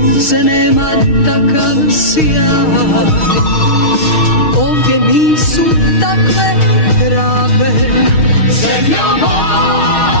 sunce nema takav sjaj. Ovdje nisu takve krave, zemlja moja.